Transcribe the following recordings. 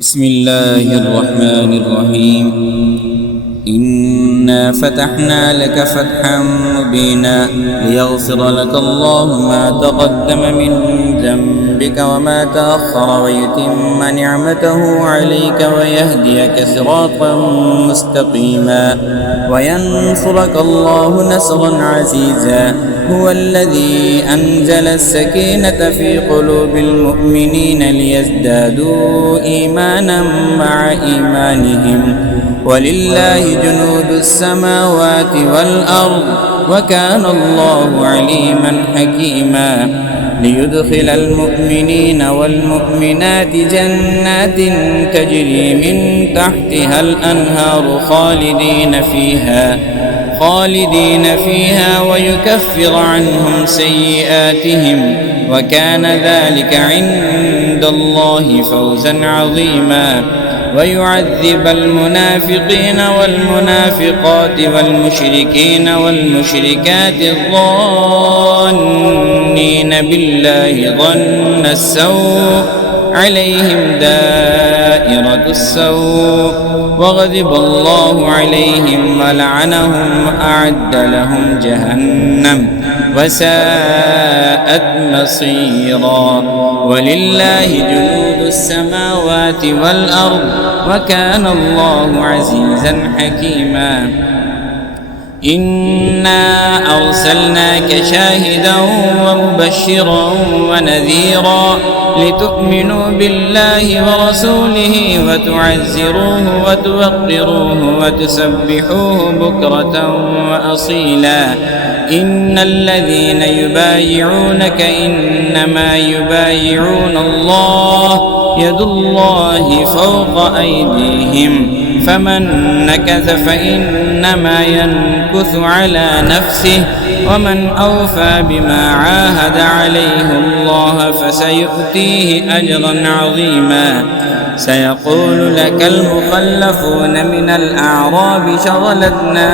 بسم الله الرحمن الرحيم. إنا فتحنا لك فتحا مبينا ليغفر لك الله ما تقدم من ذنبك وما تأخر ويتم نعمته عليك ويهديك صراطا مستقيما وينصرك الله نصرا عزيزا. هو الذي أنزل السكينة في قلوب المؤمنين ليزدادوا إيمانا مع إيمانهم ولله جنود السماوات والأرض وكان الله عليما حكيما. ليدخل المؤمنين والمؤمنات جنات تجري من تحتها الأنهار خالدين فيها ويكفر عنهم سيئاتهم وكان ذلك عند الله فوزا عظيما. ويعذب المنافقين والمنافقات والمشركين والمشركات الظانين بالله ظن السوء عليهم دائرة السوء وغضب الله عليهم ولعنهم وأعد لهم جهنم وساءت مصيرا. ولله جنود السماوات والأرض وكان الله عزيزا حكيما. إنا أرسلناك شاهدا ومبشرا ونذيرا لتؤمنوا بالله ورسوله وتعزروه وتوقروه وتسبحوه بكرة وأصيلا. إن الذين يبايعونك إنما يبايعون الله يد الله فوق أيديهم فمن نكث فإنما ينكث على نفسه ومن أوفى بما عاهد عليه الله فسيؤتيه أجرا عظيما. سيقول لك المخلفون من الأعراب شغلتنا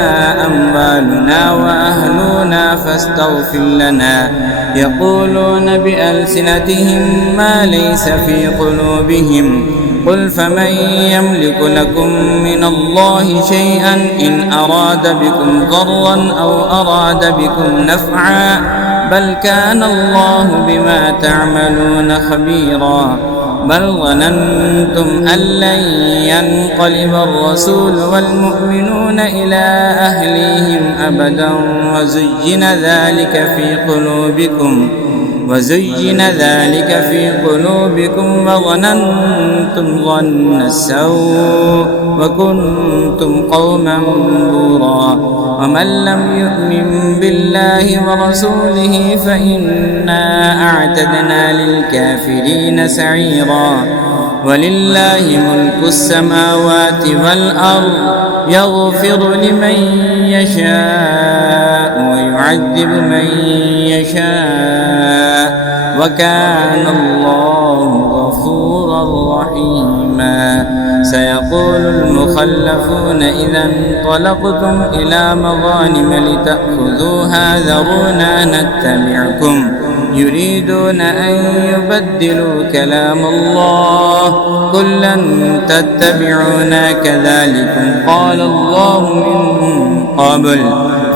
أموالنا وأهلنا فاستغفر لنا يقولون بألسنتهم ما ليس في قلوبهم قل فمن يملك لكم من الله شيئا إن أراد بكم ضرا أو أراد بكم نفعا بل كان الله بما تعملون خبيرا. بل ظننتم أن لن ينقلب الرسول والمؤمنون إلى أهليهم أبدا وزين ذلك في قلوبكم وظننتم ظن السوء وكنتم قوما بورا. ومن لم يؤمن بالله ورسوله فإنا أعتدنا للكافرين سعيرا. ولله ملك السماوات والأرض يغفر لمن يشاء ويعذب من يشاء وكان الله غفورا رحيما. سيقول المخلفون إذا انطلقتم إلى مغانم لتأخذوها ذرونا نتبعكم يريدون أن يبدلوا كلام الله قل لن تتبعونا كذلكم قال الله من قبل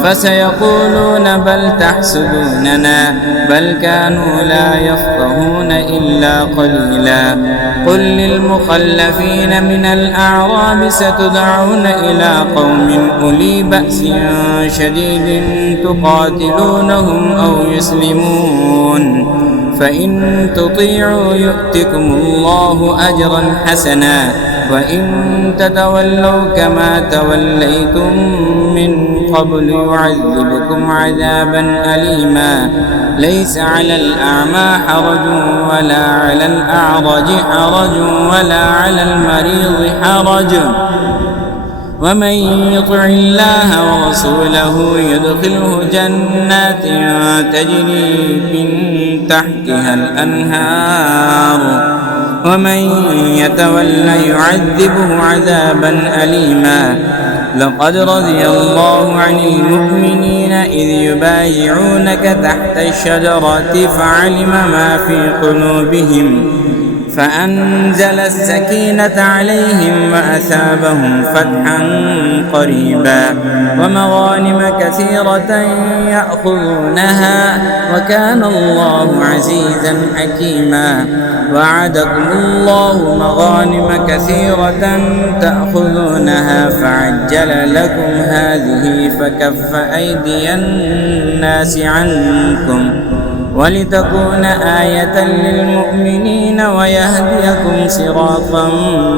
فسيقولون بل تحسدوننا بل كانوا لا يفقهون إلا قليلا. قل للمخلفين من الأعراب ستدعون إلى قوم أولي بأس شديد تقاتلونهم أو يسلمون فإن تطيعوا يؤتكم الله أجرا حسنا وإن تتولوا كما توليتم من قبل يعذبكم عذابا أليما. ليس على الأعمى حرج ولا على الأعرج حرج ولا على المريض حرج ومن يطع الله ورسوله يدخله جنات تجري من تحتها الأنهار ومن يتولى يعذبه عذابا أليما. لقد رضي الله عن المؤمنين إذ يبايعونك تحت الشجرة فعلم ما في قلوبهم فأنزل السكينة عليهم وأثابهم فتحا قريبا ومغانم كثيرة يأخذونها وكان الله عزيزا حكيما. وعدكم الله مغانم كثيرة تأخذونها فعجل لكم هذه فكف أيدي الناس عنكم ولتكون آية للمؤمنين ويهديكم صراطا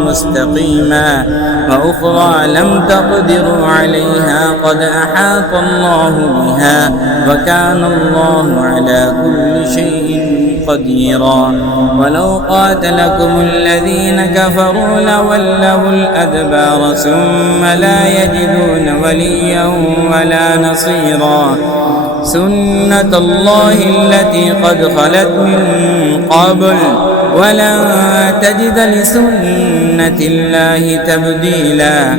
مستقيما. وأخرى لم تقدروا عليها قد أحاط الله بها وكان الله على كل شيء قديرا. ولو قاتلكم الذين كفروا لولوا الأدبار ثم لا يجدون وليا ولا نصيرا. سنة الله التي قد خلت من قبل ولن تجد لسنة الله تبديلا.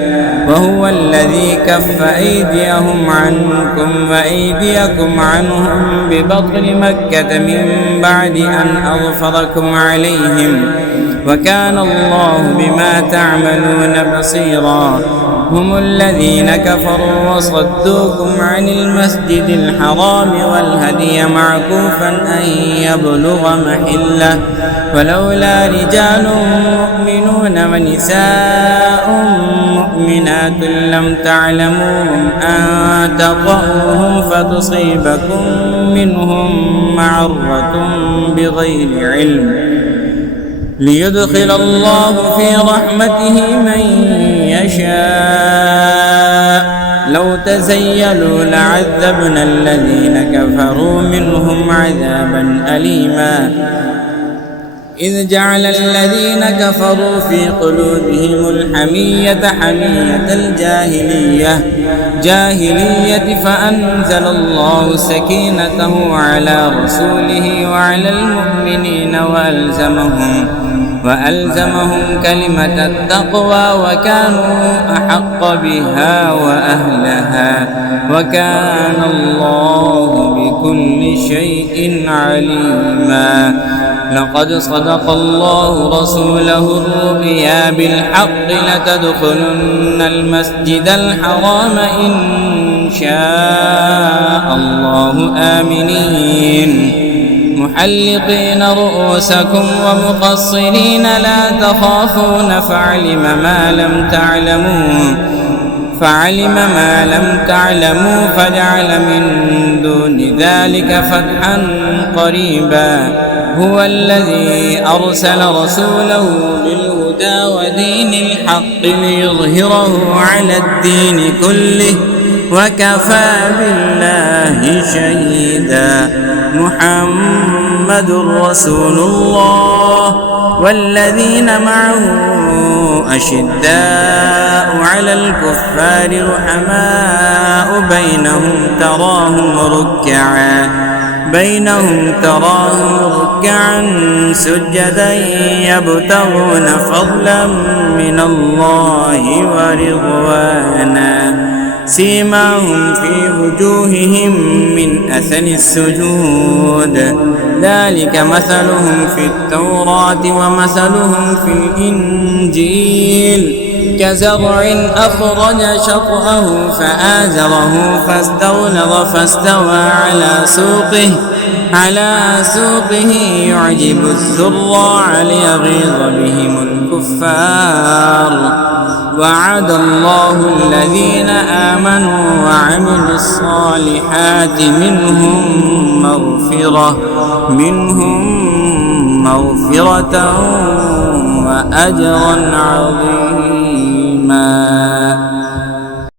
وهو الذي كف أيديهم عنكم وأيديكم عنهم ببطن مكة من بعد أن أظفركم عليهم وكان الله بما تعملون بصيرا. هم الذين كفروا وصدوكم عن المسجد الحرام والهدي معكوفا أن يبلغ محله ولولا رجال مؤمنون ونساء مؤمنات لم تعلموهم أن تطؤوهم فتصيبكم منهم معرة بغير علم ليدخل الله في رحمته من يشاء. لو تزيلوا لعذبنا الذين كفروا منهم عذابا أليما. إذ جعل الذين كفروا في قلوبهم الحمية حمية الجاهلية فأنزل الله سكينته على رسوله وعلى المؤمنين وألزمهم كلمة التقوى وكانوا أحق بها وأهلها وكان الله بكل شيء عليما. لقد صدق الله رسوله الرؤيا بالحق لتدخلن المسجد الحرام إن شاء الله آمنين محلقين رؤوسكم ومقصرين لا تخافون فعلم ما لم تعلموا فجعل من دون ذلك فتحا قريبا. هو الذي أرسل رسوله بالهدى ودين الحق ليظهره على الدين كله وكفى بالله شهيدا. محمد رسول الله والذين معه أشداء على الكفار رحماء بينهم تراهم ركعا سجدا يبتغون فضلا من الله ورضوانا. سيماهم في وجوههم من أثر السجود ذلك مثلهم في التوراة ومثلهم في الإنجيل كزرع أخرج شطأه فآزره فاستغلظ فاستوى على سوقه يعجب الزراع ليغيظ بهم الكفار. وعد الله الذين آمنوا وعملوا الصالحات منهم مغفرة وأجرا عظيما.